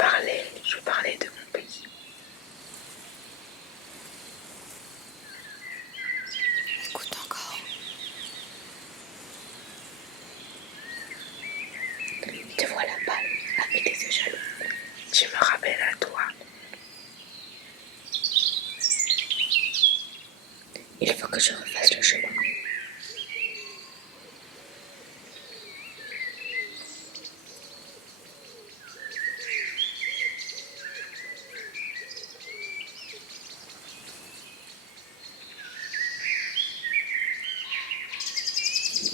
Je parlais de mon pays. Écoute encore. Te voilà pâle, avec des yeux jaloux. Tu me rappelles à toi. Il faut que je refasse le chemin.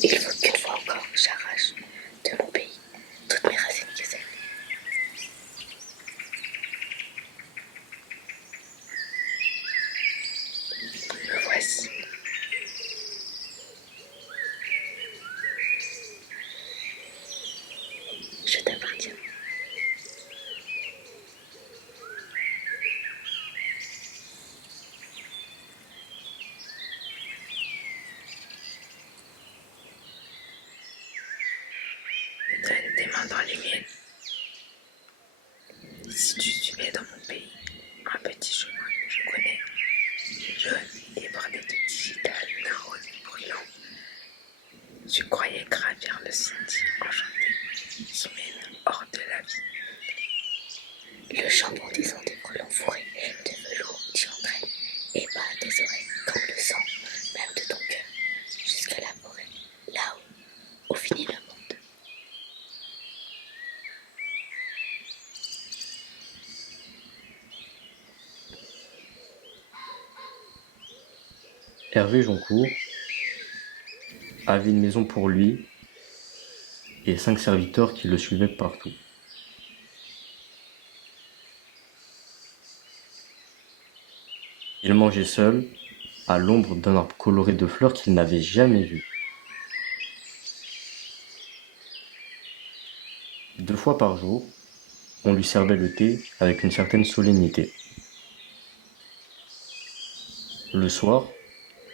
Il faut qu'une fois encore j'arrache de mon pays toutes mes racines cassées. Me voici. Je t'appartiens. Donne tes mains dans les miennes. Si tu suivais dans mon pays un petit chemin que je connais, jaune et bordé de digitales d'un rose brûlant, tu croyais gravir le sentier enchanté qui mène hors de la vie. Le chant bondissant des frelons fourrés de velours t'y entraîne et bat tes oreilles comme le sang même de ton cœur jusqu'à la forêt, là où finit le monde. Hervé Joncourt avait une maison pour lui et 5 serviteurs qui le suivaient partout. Il mangeait seul, à l'ombre d'un arbre coloré de fleurs qu'il n'avait jamais vu. 2 fois par jour, on lui servait le thé avec une certaine solennité. Le soir,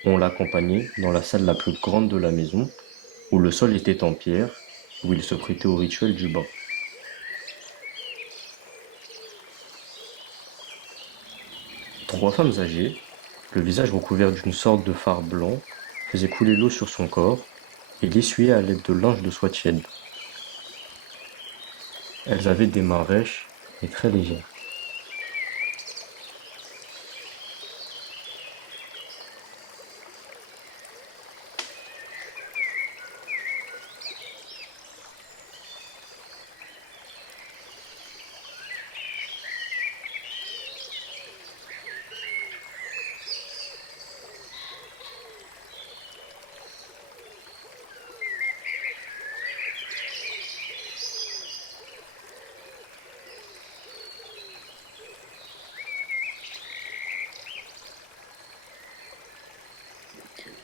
on l'accompagnait dans la salle la plus grande de la maison, où le sol était en pierre, où il se prêtait au rituel du bain. 3 femmes âgées, le visage recouvert d'une sorte de fard blanc, faisaient couler l'eau sur son corps et l'essuyaient à l'aide de linges de soie tiède. Elles avaient des mains rêches et très légères.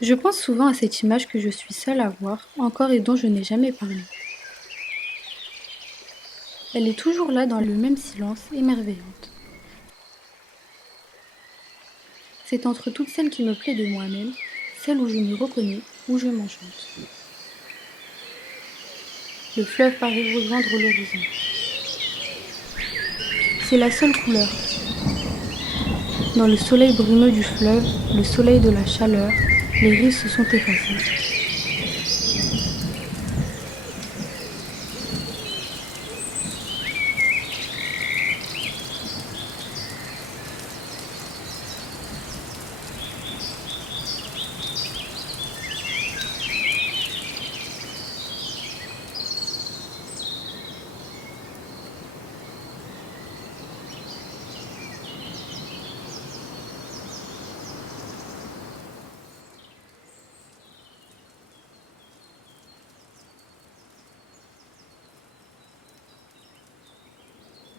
Je pense souvent à cette image que je suis seule à voir, encore et dont je n'ai jamais parlé. Elle est toujours là dans le même silence, émerveillante. C'est entre toutes celles qui me plaît de moi-même, celle où je me reconnais, où je m'enchante. Le fleuve paraît rejoindre l'horizon. C'est la seule couleur. Dans le soleil brumeux du fleuve, le soleil de la chaleur, les rives se sont effacées.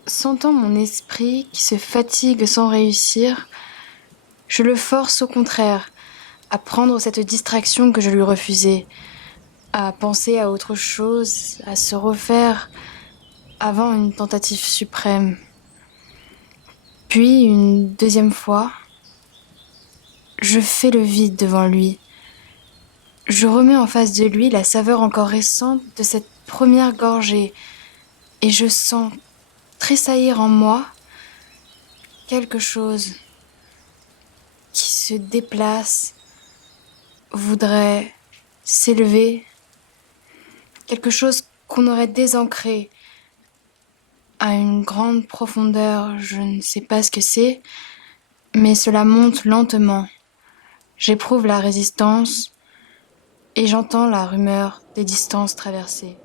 Sentant mon esprit qui se fatigue sans réussir, je le force au contraire à prendre cette distraction que je lui refusais, à penser à autre chose, à se refaire avant une tentative suprême. Puis, une deuxième fois, je fais le vide devant lui. Je remets en face de lui la saveur encore récente de cette première gorgée et je sens tressaillir en moi quelque chose qui se déplace, voudrait s'élever, quelque chose qu'on aurait désancré à une grande profondeur. Je ne sais pas ce que c'est, mais cela monte lentement. J'éprouve la résistance et j'entends la rumeur des distances traversées.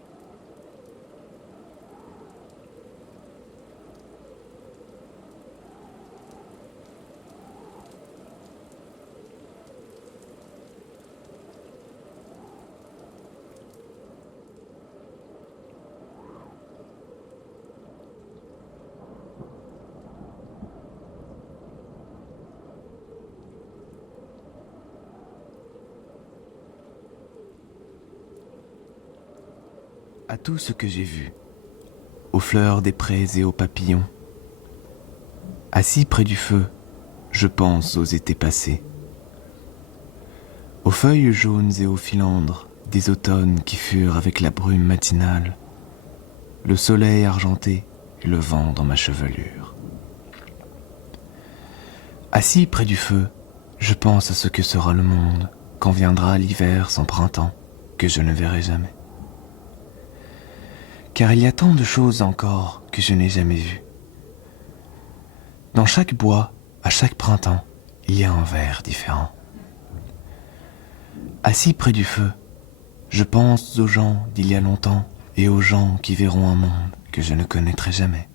À tout ce que j'ai vu, aux fleurs des prés et aux papillons. Assis près du feu, je pense aux étés passés, aux feuilles jaunes et aux filandres des automnes qui furent avec la brume matinale, le soleil argenté et le vent dans ma chevelure. Assis près du feu, je pense à ce que sera le monde quand viendra l'hiver sans printemps que je ne verrai jamais. Car il y a tant de choses encore que je n'ai jamais vues. Dans chaque bois, à chaque printemps, il y a un vert différent. Assis près du feu, je pense aux gens d'il y a longtemps et aux gens qui verront un monde que je ne connaîtrai jamais.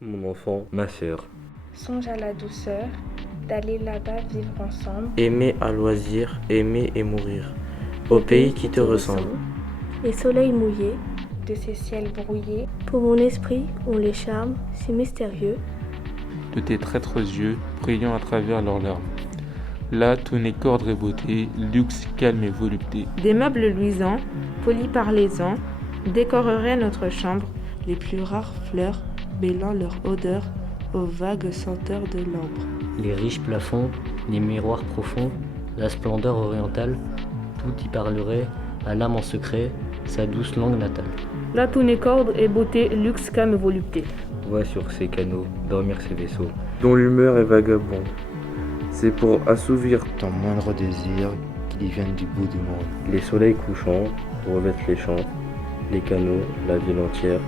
Mon enfant, ma sœur. Songe à la douceur d'aller là-bas vivre ensemble. Aimer à loisir, aimer et mourir. Au pays qui te ressemble. Les soleils mouillés, De ces ciels brouillés, pour mon esprit, ont les charmes si mystérieux. De tes traîtres yeux, brillant à travers leurs larmes. Là, tout n'est qu'ordre et beauté, luxe, calme et volupté. Des meubles luisants, polis par les ans, décoreraient notre chambre. Les plus rares fleurs, mêlant leur odeur aux vagues senteurs de l'ambre. Les riches plafonds, les miroirs profonds, la splendeur orientale, tout y parlerait à l'âme en secret, sa douce langue natale. Là, tout n'est qu'ordre et beauté, luxe, calme et volupté. Vois sur ces canaux dormir ces vaisseaux, Dont l'humeur est vagabonde. C'est pour assouvir ton moindre désir qu'ils viennent du bout du monde. les soleils couchants revêtent les champs, les canaux, la ville entière,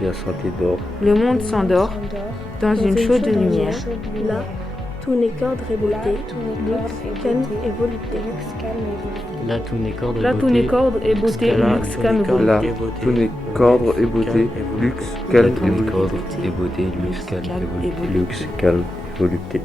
hyacinthe d'or. Le monde s'endort dans une chaude lumière. Là, tout n'est qu'ordre et beauté, luxe, calme et volupté. Là, tout n'est qu'ordre Là, tout n'est et qu'ordre et beauté, luxe, calme et volupté. Là, tout n'est qu'ordre et beauté, luxe, calme et volupté. Et beauté, luxe, calme et volupté. Luxe, calme, volupté.